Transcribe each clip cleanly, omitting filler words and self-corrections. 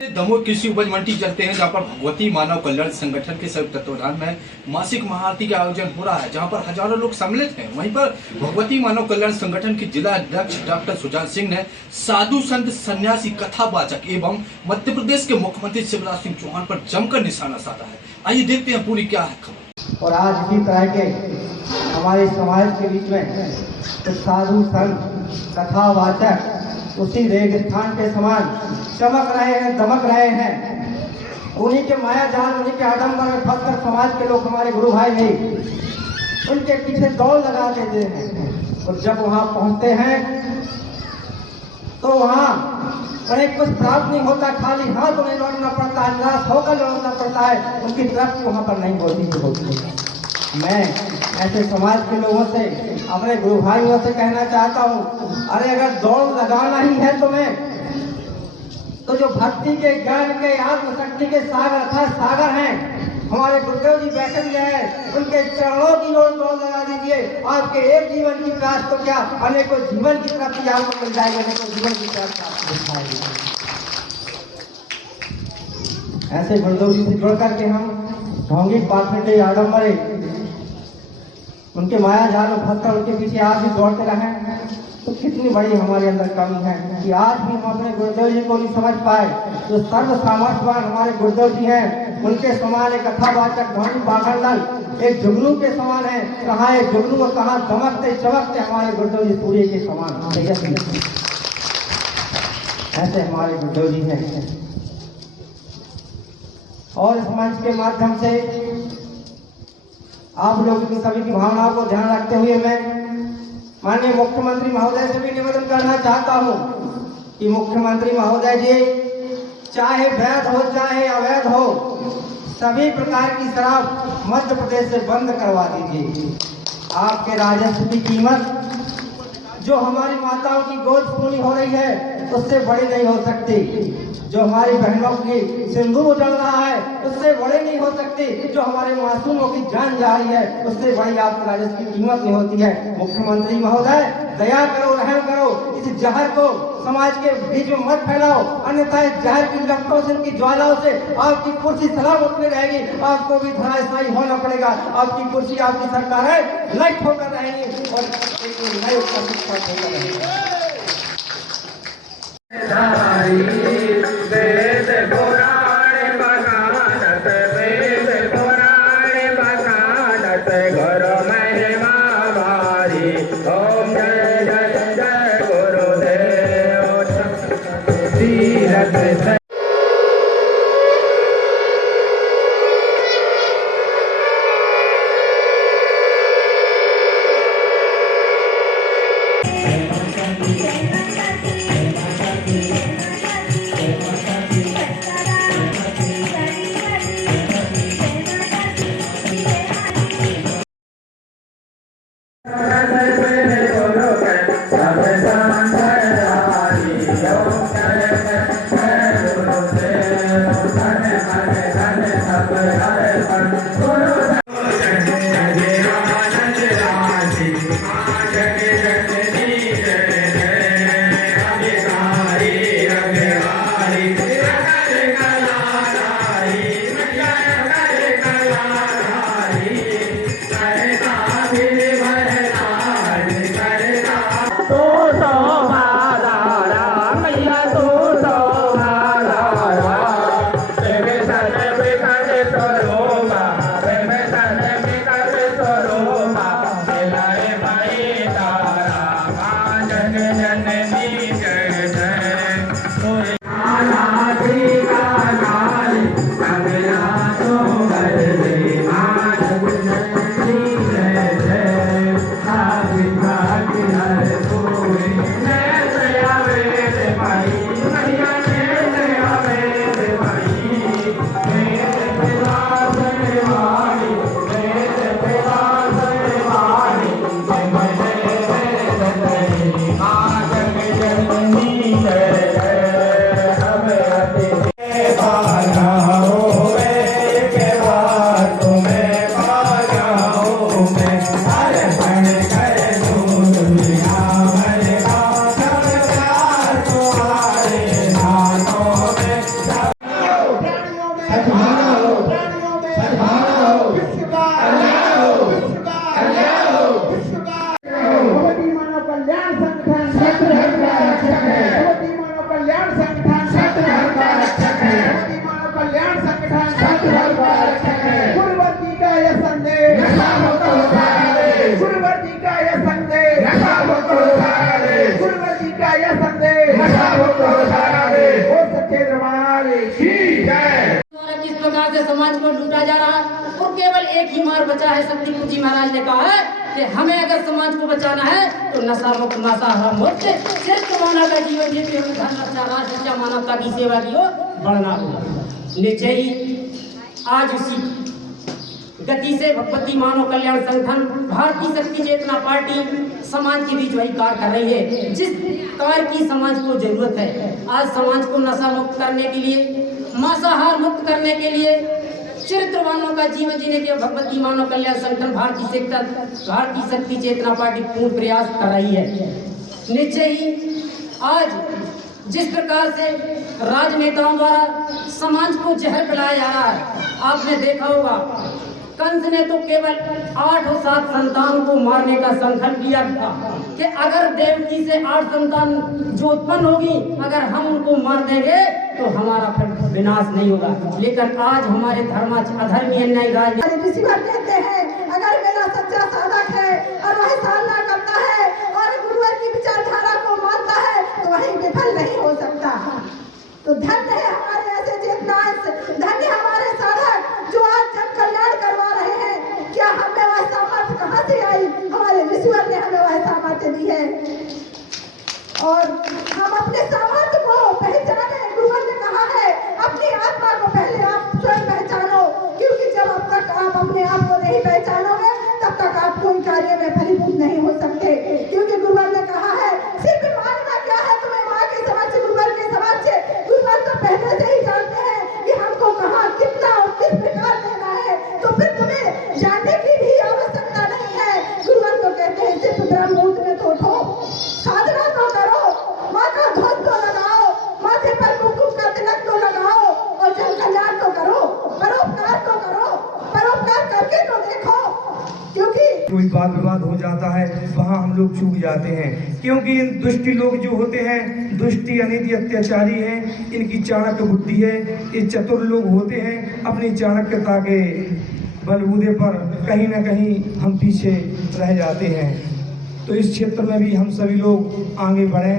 दमोह कृषि उपज मंडी चलते हैं, जहां पर भगवती मानव कल्याण संगठन के संयुक्त तत्वाधान में मासिक महाआरती का आयोजन हो रहा है, जहां पर हजारों लोग सम्मिलित हैं। वहीं पर भगवती मानव कल्याण संगठन के जिला अध्यक्ष डॉक्टर सुजान सिंह ने साधु संत सन्यासी कथावाचक एवं मध्य प्रदेश के मुख्यमंत्री शिवराज सिंह चौहान पर जमकर निशाना साधा है। आइए देखते हैं पूरी क्या है खबर। और आज इसी तरह के हमारे समाज के बीच में तो साधु संत कथावाचक उसी रेगिस्तान के समान चमक रहे हैं, दमक रहे हैं। उन्हीं के माया जाल, उन्हीं के आडंबर में फंसकर समाज के लोग, हमारे गुरु भाई नहीं, उनके पीछे दौड़ लगा देते हैं। और जब वहां पहुंचते हैं तो वहां उन्हें कुछ प्राप्त नहीं होता, खाली हाथ उन्हें लौटना पड़ता है, निराश होकर लौटना पड़ता है। उनकी तरफ वहां पर नहीं होती। मैं ऐसे समाज के लोगों से, अपने गुरु भाइयों से कहना चाहता हूँ, अरे अगर दौड़ लगाना ही है तुम्हें, तो जो भक्ति के, ज्ञान के, आत्मशक्ति के सागर हैं, हमारे गुरुदेव जी बैठे हुए हैं, उनके चरणों की ओर दौड़ लगा दीजिए। आपके एक जीवन की प्यास तो क्या, अनेकों जीवन की प्राप्ति आपको मिल जाएगी, अनेकों जीवन की प्राप्ति आपको मिल जाएगी। ऐसे गुरुदेव जी से जुड़ करके हम ढोंगी पात्र के आडम्बरे, उनके माया जाल में फंसकर उनके पीछे आज भी दौड़ते रहे, तो कितनी बड़ी हमारे अंदर कमी है कि आज भी हम अपने गुरुदेव जी को नहीं समझ पाए। जो सर्व सामर्थ्यवान हमारे गुरुदेव जी हैं, उनके समान एक कथावाचक ध्वनि बाखंडल एक जुगनू के समान है। कहाँ एक जुगनू और कहाँ दमकते चमकते हमारे गुरुदेव जी सूर्य के समान। ऐसे हमारे गुरुदेव जी हैं। और इस मंच के माध्यम से आप लोगों की सभी की भावनाओं को ध्यान रखते हुए मैं माननीय मुख्यमंत्री महोदय से भी निवेदन करना चाहता हूं कि मुख्यमंत्री महोदय जी, चाहे वैध हो चाहे अवैध हो, सभी प्रकार की शराब मध्य प्रदेश से बंद करवा दीजिए। आपके राजस्व की कीमत जो हमारी माताओं की गोद पूरी हो रही है, उससे बड़ी नहीं हो सकती। जो हमारी बहनों की सिंदूर उजड़ रहा है, उससे बड़े नहीं हो सकती। जो हमारे मासूमों की जान जा रही है, उससे बड़ी आपके राजस्व की कीमत नहीं होती है। मुख्यमंत्री महोदय, दया करो, रहम करो, इस जहर को समाज के बीच में मत फैलाओ, अन्यथा इस जहर की लपटों से, इनकी ज्वालाओं से आपकी कुर्सी सलामत में रहेगी, आपको भी धराशायी होना पड़ेगा। आपकी कुर्सी, आपकी सरकारें नष्ट होकर रहेंगी और एक नए होकर रहेंगे। वेद पुराण बखानत, वेद पुराण बखानत, घर महिमा भारी। ओम जय जय जय गुरुदेव तीरथ। सद्भाव, प्राणियों में सद्भाव, विश्व का कल्याण हो, विश्व का कल्याण हो, विश्व का भगवती मानव कल्याण संगठन सत्य धर्म का रक्षक है, भगवती मानव कल्याण संगठन सत्य धर्म का रक्षक है, भगवती मानव कल्याण संगठन सत्य धर्म का रक्षक है। गुरुवर जी का यह संदेश नशा मुक्त हो सारा देश, गुरुवर जी का यह संदेश नशा मुक्त हो सारा देश, गुरुवर जी का यह संदेश नशा मुक्त हो सारा देश। वो सच्चे दरबार की जय। द्वारा किस प्रकार से समाज को लूटा जा रहा है और केवल एक ही मार्ग बचा है। सतगुरु जी महाराज ने कहा है कि हमें अगर समाज को बचाना है तो नशा मुक्त मांसाहार मुक्त सिर्फ मानव का जीवन जीते हुए धर्म रक्षा राष्ट्र रक्षा मानवता की सेवा की ओर बढ़ना होगा। निश्चय ही आज उसी गति से भगवती मानव कल्याण संगठन भारतीय शक्ति चेतना पार्टी समाज के बीच वही कार्य कर रही है जिस कार्य की समाज को जरूरत है। आज समाज को नशा मुक्त करने के लिए, मांसाहार मुक्त करने के लिए, चरित्रवानों का जीवन जीने के भगवती मानव कल्याण संगठन भारतीय शक्ति चेतना पार्टी पूर्ण प्रयास कर रही है। निश्चय ही आज जिस प्रकार से राजनेताओं द्वारा समाज को जहर पिलाया जा रहा है, आपने देखा होगा कंस ने तो केवल 8 और 7 संतान को मारने का संकल्प लिया था कि अगर देवकी से 8 संतान जो उत्पन्न होगी अगर हम उनको मार देंगे तो हमारा फिर विनाश नहीं होगा। लेकिन आज हमारे अधर्मी अन्यायी राजनीति रिसीवर कहते हैं अगर मेरा सच्चा साधक है और वही साधना करता है और गुरुवर की विचारधारा को मानता है तो वही विफल नहीं हो सकता। तो धन्य है हमारे ऐसे चेतनाएं, धन्य हमारे साधक जो आज जन कल्याण करवा रहे हैं। क्या हमें वह सामर्थ्य कहाँ से आई? हमारे ईश्वर ने हमें वह सामर्थ्य दी है और हम अपने सामर्थ्य को पहचाने। गुरुवर ने कहा है अपनी आत्मा को पहले आप स्वयं पहचानो, क्योंकि जब अब तक आप अपने आप को नहीं पहचानोगे तब तक आप कोई कार्य में फलीभूत नहीं हो सकते। क्योंकि गुरुवर ने कहा है सिर्फ मांगना क्या है तुम्हें माँ के समक्ष, गुरुवर के समक्ष। गुरुवर तो पहले से ही जानते हैं कि हमको कहाँ कितना और किस प्रकार देना है, तो फिर तुम्हें जानने की भी आवश्यकता नहीं है। गुरुवर तो कहते हैं सिर्फ ब्रह्ममुहूर्त में तो उठो, साधना तो करो, माँ का ध्वज तो लगाओ, माथे पर कुमकुम का तिलक तो लगाओ और जन कल्याण तो करो, परोपकार तो करो, परोपकार करके तो देखो। क्योंकि कोई वाद विवाद हो जाता है वहाँ हम लोग चूक जाते हैं, क्योंकि इन दुष्टी लोग जो होते हैं, दुष्टी अनिति अत्याचारी हैं, इनकी चाणक्य बुद्धि है। ये चतुर लोग होते हैं, अपनी चाणक्यता के बलबूते पर कहीं ना कहीं हम पीछे रह जाते हैं। तो इस क्षेत्र में भी हम सभी लोग आगे बढ़ें।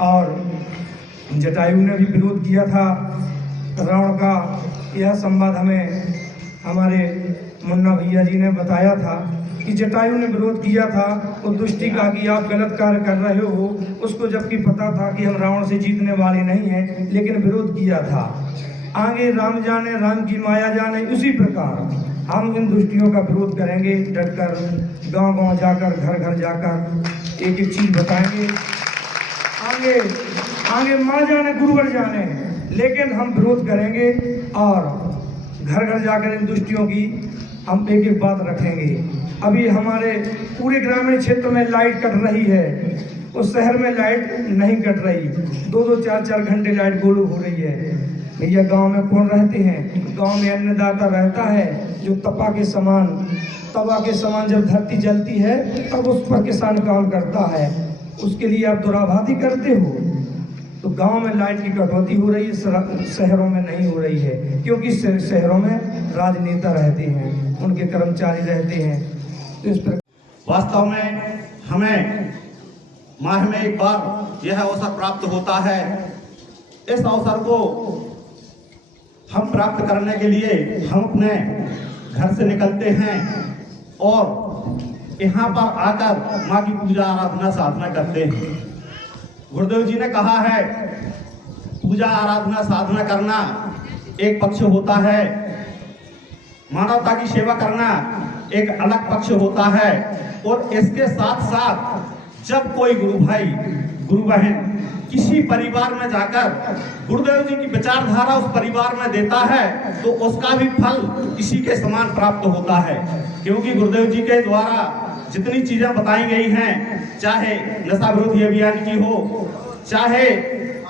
और जटायु ने भी विरोध किया था रावण का, यह संवाद हमें हमारे मुन्ना भैया जी ने बताया था कि जटायु ने विरोध किया था वो दुष्टि का कि आप गलत कार्य कर रहे हो, उसको जबकि पता था कि हम रावण से जीतने वाले नहीं हैं, लेकिन विरोध किया था। आगे राम जाने राम की माया जाने, उसी प्रकार हम इन दुष्टियों का विरोध करेंगे डटकर, गांव-गांव जाकर, घर घर जाकर एक एक चीज बताएंगे। आगे आगे माँ जाने गुरुवर जाने, लेकिन हम विरोध करेंगे और घर घर जाकर इन दुष्टियों की हम एक एक बात रखेंगे। अभी हमारे पूरे ग्रामीण क्षेत्र में लाइट कट रही है, उस शहर में लाइट नहीं कट रही, 2-2, 4-4 घंटे लाइट गोल हो रही है। भैया गांव में कौन रहते हैं? गांव में अन्नदाता रहता है जो तवा के समान जब धरती जलती है तब उस पर किसान काम करता है, उसके लिए आप दुराभाती करते हो। तो गांव में लाइट की कटौती हो रही है, शहरों में नहीं हो रही है, क्योंकि शहरों में राजनेता रहते हैं, उनके कर्मचारी रहते हैं। तो इस पर वास्तव में हमें माह में एक बार यह अवसर प्राप्त होता है। इस अवसर को हम प्राप्त करने के लिए हम अपने घर से निकलते हैं और यहाँ पर आकर माँ की पूजा आराधना साधना करते हैं। गुरुदेव जी ने कहा है पूजा आराधना साधना करना एक पक्ष होता है, मानवता की सेवा करना एक अलग पक्ष होता है। और इसके साथ साथ जब कोई गुरु भाई गुरु बहन किसी परिवार में जाकर गुरुदेव जी की विचारधारा उस परिवार में देता है तो उसका भी फल इसी के समान प्राप्त होता है। क्योंकि गुरुदेव जी के द्वारा जितनी चीजें बताई गई हैं, चाहे नशा विरोधी अभियान की हो, चाहे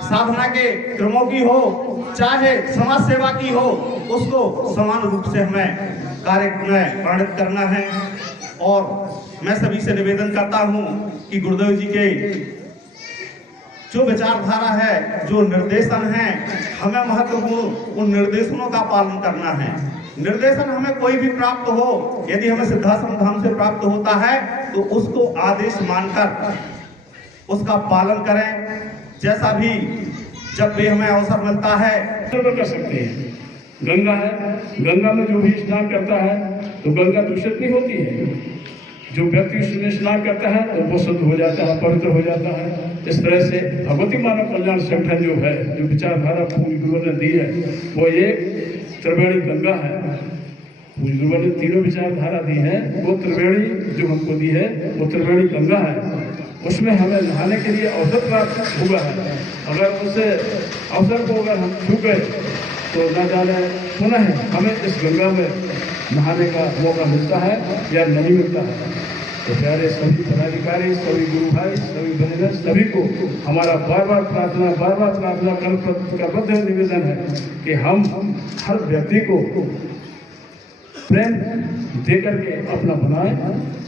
साधना के क्रमों की हो, चाहे समाज सेवा की हो, उसको समान रूप से हमें कार्य में प्रणित करना है। और मैं सभी से निवेदन करता हूं कि गुरुदेव जी के जो विचारधारा है, जो निर्देशन है, हमें महत्वपूर्ण उन निर्देशनों का पालन करना है। निर्देशन हमें कोई भी प्राप्त हो, यदि हमें सिद्धाश्रम धाम से प्राप्त होता है तो उसको आदेश मानकर उसका पालन करें। जैसा भी जब भी हमें अवसर मिलता है तो कर सकते हैं। गंगा है, गंगा में जो भी स्नान करता है तो गंगा दूषित नहीं होती है। जो व्यक्ति उसमें स्नान करता है तो वो शुद्ध हो जाता है, पवित्र हो जाता है। इस तरह से भगवती मानव कल्याण संगठन जो है, जो विचारधारा पूज्य गुरुवर ने दी है, वो एक त्रिवेणी गंगा है। पूज्य गुरुवर ने तीनों विचारधारा दी है, वो त्रिवेणी जो हमको दी है वो त्रिवेणी गंगा है। उसमें हमें नहाने के लिए अवसर प्राप्त हुआ है। अगर उस अवसर को अगर हम छू गए तो न जाने पुनः हमें इस गंगा में नहाने का मौका मिलता है या नहीं मिलता है। तो प्यारे सभी पदाधिकारी, सभी गुरु भाई, सभी बहनें, सभी को हमारा बार बार प्रार्थना करबद्ध निवेदन है कि हम हर व्यक्ति को प्रेम दे करके अपना बनाएं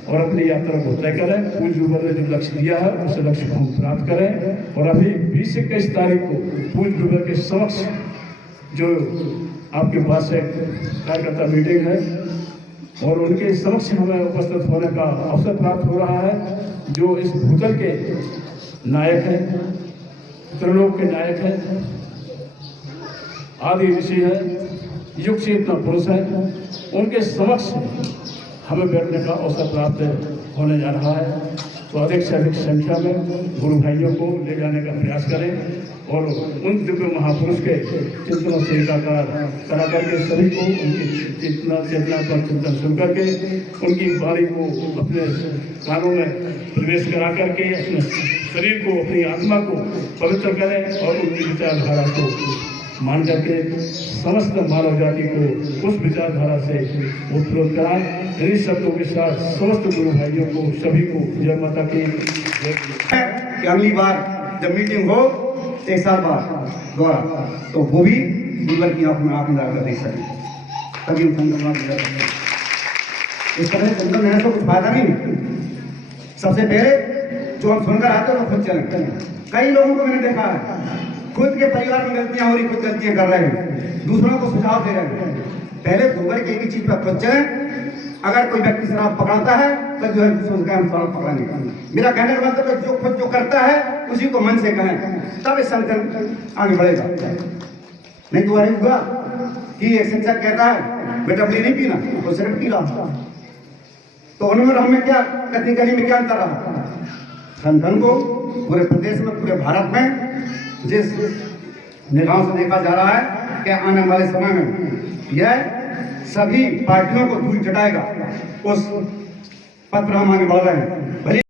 और अपनी यात्रा को तय करें। पूज्य गुरुवर ने जो लक्ष्य दिया है उस लक्ष्य को हम प्राप्त करें। और अभी 20-21 तारीख को पूज्य गुरुवर के समक्ष जो आपके पास एक कार्यकर्ता मीटिंग है और उनके समक्ष हमें उपस्थित होने का अवसर प्राप्त हो रहा है। जो इस भूतल के नायक हैं, त्रिलोक के नायक हैं, आदि ऋषि है, युग चेतना पुरुष है, उनके समक्ष हमें बैठने का अवसर प्राप्त होने जा रहा है। तो अधिक से अधिक संख्या में गुरु भाइयों को ले जाने का प्रयास करें और उन दिव्य महापुरुष के चिंतनों से एकाकार करा करके सभी को उनकी चेतना पर चिंतन सुन करके उनकी वाणी को अपने कानों में प्रवेश करा करके अपने शरीर को, अपनी आत्मा को पवित्र करें और उनकी विचारधारा को मान करके समस्त मानव जाति को उस विचारधारा से उत्प्रोत कराएं। इन्हीं शब्दों के साथ समस्त गुरु भाइयों को, सभी को जय माता की जय। कि अगली बार जब मीटिंग हो 1 साल बाद द्वारा तो वो भी गुरुवर की आंख में आंख मिलाकर देख सकें, तभी हम संगम इस तरह से संगम लेने से कुछ फायदा नहीं। सबसे पहले जो हम सुनकर आते हैं तो खुद चलें। कई लोगों को मैंने देखा है खुद के परिवार में गलतियां हो रही, खुद गलतियां कर रहे हैं, दूसरों को सुझाव दे रहे हैं। पहले गुरुवर की एक ही चीज पर खुद चलें। अगर कोई व्यक्ति शराब पकड़ाता है तो जो है सोचता है हम शराब पकड़ाने का। मेरा कहने का मतलब है जो खुद जो करता है उसी को मन से कहें, तब इस संगठन आगे बढ़ेगा। नहीं तो वही हुआ कि एक शिक्षक कहता है बेटा डबली नहीं पीना तो सिर्फ पी रहा। तो उनमें हमें क्या कथनी में क्या अंतर रहा? संगठन को पूरे प्रदेश में, पूरे भारत में जिस निगाहों से देखा जा रहा है कि आने वाले समय में यह सभी पार्टियों को धूल चटाएगा, उस पथ पर हम आगे बढ़ रहे हैं।